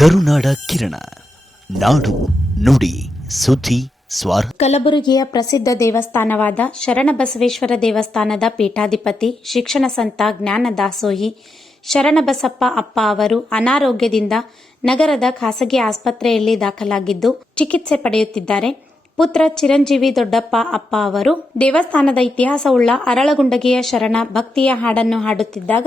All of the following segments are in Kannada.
ಕರುನಾಡ ಕಿರಣ. ನಾಡು ನುಡಿ, ಸುದ್ದಿ, ಸ್ವಾರ ಕಲಬುರಗಿಯ ಪ್ರಸಿದ್ಧ ದೇವಸ್ಥಾನವಾದ ಶರಣಬಸವೇಶ್ವರ ದೇವಸ್ಥಾನದ ಪೀಠಾಧಿಪತಿ ಶಿಕ್ಷಣ ಸಂತ ಜ್ಞಾನ ದಾಸೋಹಿ ಶರಣಬಸಪ್ಪ ಅಪ್ಪ ಅವರು ಅನಾರೋಗ್ಯದಿಂದ ನಗರದ ಖಾಸಗಿ ಆಸ್ಪತ್ರೆಯಲ್ಲಿ ದಾಖಲಾಗಿದ್ದು ಚಿಕಿತ್ಸೆ ಪಡೆಯುತ್ತಿದ್ದಾರೆ. ಪುತ್ರ ಚಿರಂಜೀವಿ ದೊಡ್ಡಪ್ಪ ಅಪ್ಪ ಅವರು ದೇವಸ್ಥಾನದ ಇತಿಹಾಸವುಳ್ಳ ಅರಳಗುಂಡಗಿಯ ಶರಣ ಭಕ್ತಿಯ ಹಾಡನ್ನು ಹಾಡುತ್ತಿದ್ದಾಗ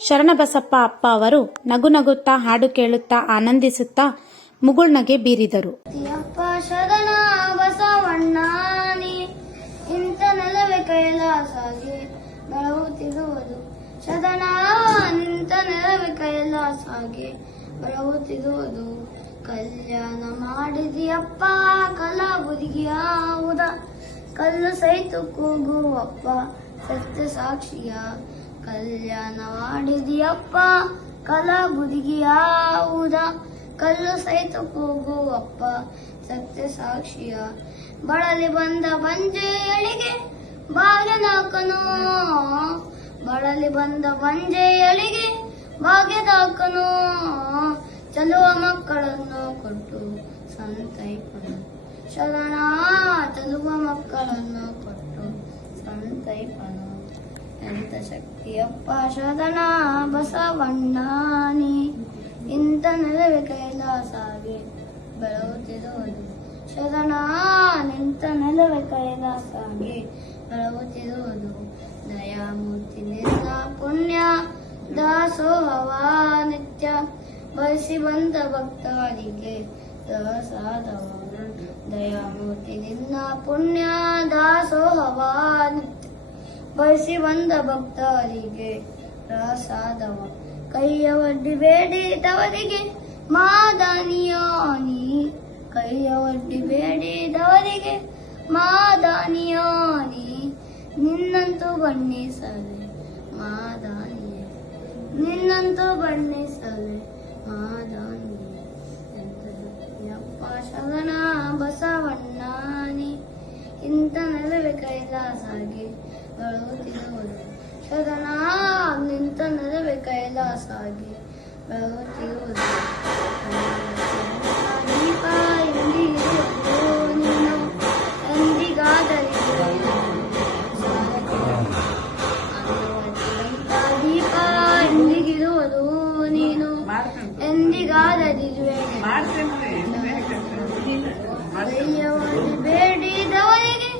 ಶರಣಬಸಪ್ಪ ಅಪ್ಪ ಅವರು ನಗು ನಗುತ್ತಾ, ಹಾಡು ಕೇಳುತ್ತಾ, ಆನಂದಿಸುತ್ತಾ ಮುಗುಳ್ನಗೆ ಬೀರಿದರು. ಶರಣ ಇಂಥ ನೆಲವೇ ಕೈಲಾಸಾಗಿ ಬೆಳಗುತ್ತಿರುವುದು ಶರಣ, ನಿಂತ ನೆಲವೇ ಕೈಲಾಸಾಗಿ ಬೆಳಗುತ್ತಿರುವುದು ಕಲ್ಯಾಣ ಮಾಡಿದಿಯಪ್ಪ ಕಲಾಬುದಿಗಿಯಾವುದ ಕಲ್ಲು ಸಹಿತ ಕೂಗುವಪ್ಪ, ಸತ್ಯ ಸಾಕ್ಷಿಯ ಕಲ್ಯಾಣ ಮಾಡಿದಿಯಪ್ಪ ಕಲಾಬುದಿಗಿಯಾವುದ ಕಲ್ಲು ಸಹಿತ ಹೋಗುವಪ್ಪ ಸತ್ಯ ಸಾಕ್ಷಿಯ ಬಳಲಿ ಬಂದ ಬಂಜೆಯಳಿಗೆ ಭಾಗ್ಯದಾಕನು. ಬಳಲಿ ಬಂದ ಬಂಜೆಯಳಿಗೆ ಭಾಗ್ಯದಾಕನು. ಚಲುವ ಮಕ್ಕಳನ್ನು ಕೊಟ್ಟು ಸಂತೈಪನು ಶರಣ, ಚಲುವ ಮಕ್ಕಳನ್ನು ಕೊಟ್ಟು ಸಂತೈಪನು ಎಂತ ಶಕ್ತಿಯಪ್ಪ ಶರಣ ಬಸವಣ್ಣಾನಿ ಇಂಥ ನೆಲವೆ ಕೈಲಾಸಾಗಿ ಬೆಳಗುತ್ತಿರುವುದು. ಶರಣ ನಿಂತ ನೆಲವೆ ಕೈಲಾಸಾಗಿ ಬೆಳಗುತ್ತಿರುವುದು. ದಯಾಮೂರ್ತಿ ನಿನ್ನ ಪುಣ್ಯ, ದಾಸೋಹವ ನಿತ್ಯ. ಬಯಸಿ ಬಂದ ಭಕ್ತರಿಗೆ ದಾಸಾದವ ದಯಾಮೂರ್ತಿ ನಿನ್ನ ಪುಣ್ಯ, ದಾಸೋಹವ ನಿತ್ಯ. ಬಯಸಿ ಬಂದ ಭಕ್ತರಿಗೆ ಪ್ರಸಾದವ. ಕೈಯ ಒಡ್ಡಿ ಬೇಡಿದವರಿಗೆ ಮಾದಾನಿಯಾನಿ ಕೈಯ ಒಡ್ಡಿ ಬೇಡಿದವರಿಗೆ ಮಾದಾನಿಯಾನಿ ನಿನ್ನಂತೂ ಬಣ್ಣಿಸಲೆ ಮಾದಾನಿಯ. ನಿನ್ನಂತೂ ಬಣ್ಣಿಸಲೆ ಮಾದಾನಿಯ. ಯಪ್ಪ ಶಗನ ಬಸವಣ್ಣಾನಿ. ಇಂಥ ನೆಲವೇ ಕೈಲಾಸಾಗಿ ಬೆಳಗುತ್ತಿರುವುದು ಶರಣ ನಿಂತ ನೆರವೇ ಕೈಲಾಸಾಗಿ ಬೆಳಗುತ್ತಿರುವುದು ದೀಪ ಎಂದಿರುವುದು ನೀನು ಎಂದಿಗಾದರಿರುವೆ ದೀಪ ಎಂದಿಗಿರುವುದು ನೀನು ಎಂದಿಗಾದರಿರುವೆ ಬೇಡಿದವರಿಗೆ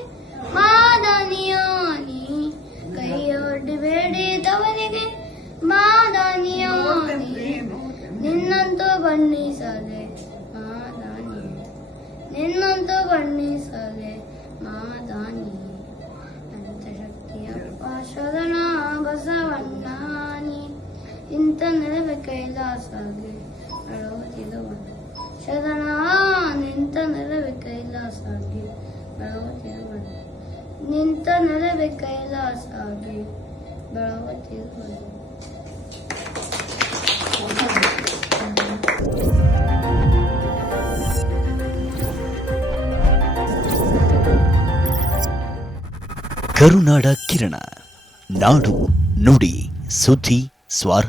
ಮಾದನಿಯಾನಿ ನಿನ್ನಂತೂ ಬಣ್ಣಿಸದೆ ಮಾದಾನಿ ನಿನ್ನಂತೂ ಬಣ್ಣಿಸದೆ ಮಾದಾನಿ ಅಂತ ಶಕ್ತಿಯ ಶರಣ ಬಸವಣ್ಣಾನಿ. ಇಂಥ ನೆಲವೇ ಕೈಲಾಸಗೆ ಬೆಳಗುತ್ತಿರುವನು ಶದನ ನಿಂತ ನೆಲವೇ ಕೈಲಾಸಾಗಿ ಬೆಳಗುತ್ತಿರುವನು ನಿಂತ ನೆಲವೇ ಕೈಲಾಸಾಗಿ ಬೆಳಗುತ್ತಿರುವನು ಕರುನಾಡ ಕಿರಣ. ನಾಡು ನುಡಿ ಸುದ್ದಿ ಸ್ವಾರ